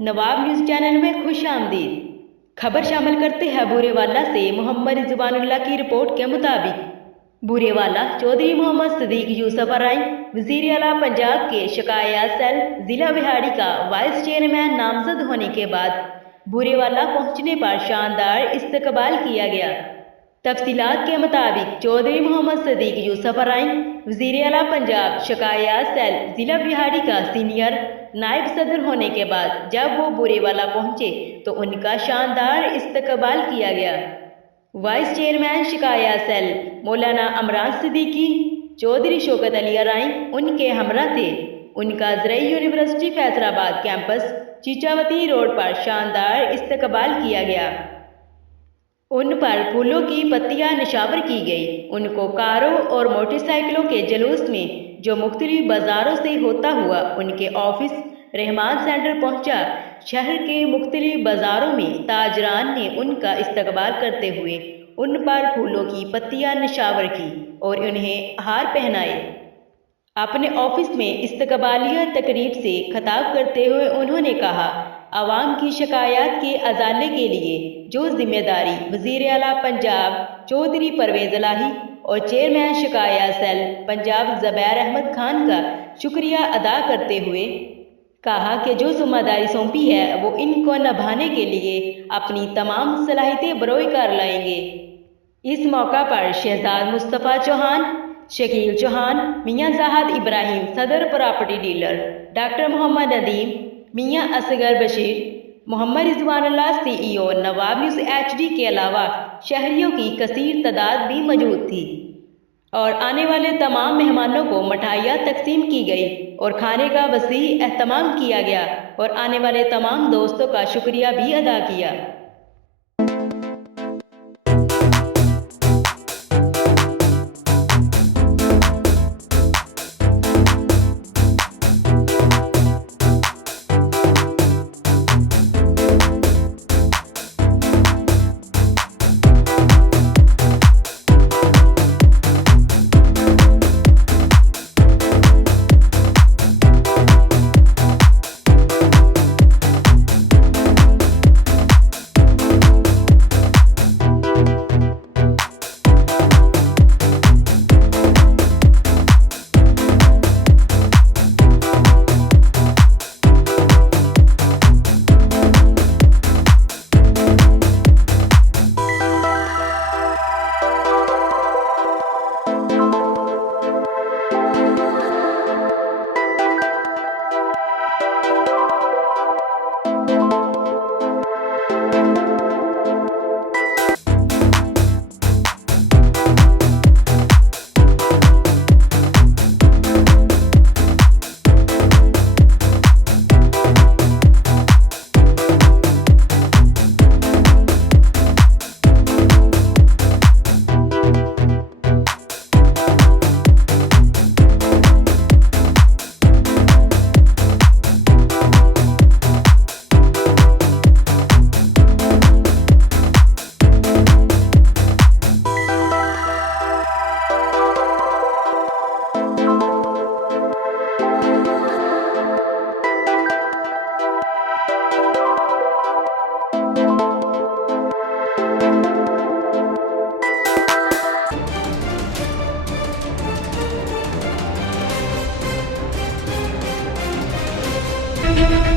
नवाब news channel में खुश आमदीद। खबर शामिल करते हैं बूरेवाला से। मोहम्मद रिजवानुल्लाह की रिपोर्ट के मुताबिक बूरेवाला चौधरी मोहम्मद सदीक यूसुफ अराई वज़ीर आला पंजाब के शिकायत सेल ज़िला बिहाड़ी का वाइस चेयरमैन नामजद होने के बाद बूरेवाला पहुंचने पर शानदार इस्तकबाल किया गया। तफसीलात के मुताबिक चौधरी मोहम्मद सदीक यूसुफ अराई वज़ीर आला पंजाब शिकायत सेल ज़िला बिहाड़ी का सीनियर नायब सदर होने के बाद जब वो बूरेवाला पहुंचे तो उनका शानदार इस्तकबाल किया गया। वाइस चेयरमैन शिकायत सेल मौलाना अमरान सिद्दीकी चौधरी शौकत अली अराई उनके हमरा थे। उनका ज़रई university Faisalabad campus Chichawatni road पर शानदार इस्तकबाल किया गया। उन पर फूलों की पत्तियां निशावर की गई। उनको कारों और मोटरसाइकिलों के जुलूस में जो मुख्तलिफ बाज़ारों से होता हुआ उनके ऑफिस रहमान सेंटर पहुंचा। शहर के मुख्तलिफ बाज़ारों में ताजरान ने उनका इस्तकबाल करते हुए उन पर फूलों की पत्तियां निशावर की और उन्हें हार पहनाए। अपने ऑफिस में इस्तकबालिया तकरीब से खिताब करते हुए उन्होंने कहा, आवाम की शिकायत के अजाले के लिए जो जिम्मेदारी वज़ीर आला पंजाब चौधरी परवेज़ इलाही और चेयरमैन शिकायत सेल पंजाब ज़ुबैर अहमद खान का शुक्रिया अदा करते हुए कहा कि जो जिम्मेदारी सौंपी है वो इनको निभाने के लिए अपनी तमाम सलाहियतें बरोए कर लाएंगे। इस मौका पर शहजाद मुस्तफ़ा चौहान, शकील चौहान, मियाँ ज़ाहद इब्राहिम सदर property dealer, doctor Mohammad Nadeem, मियाँ Asghar Bashir, Mohammad Rizwanullah CEO Nawab news HD के अलावा शहरियों की कसीर तादाद भी मौजूद थी और आने वाले तमाम मेहमानों को मिठाइयाँ तकसीम की गई और खाने का वसी एहतमाम किया गया और आने वाले तमाम दोस्तों का शुक्रिया भी अदा किया। Thank you.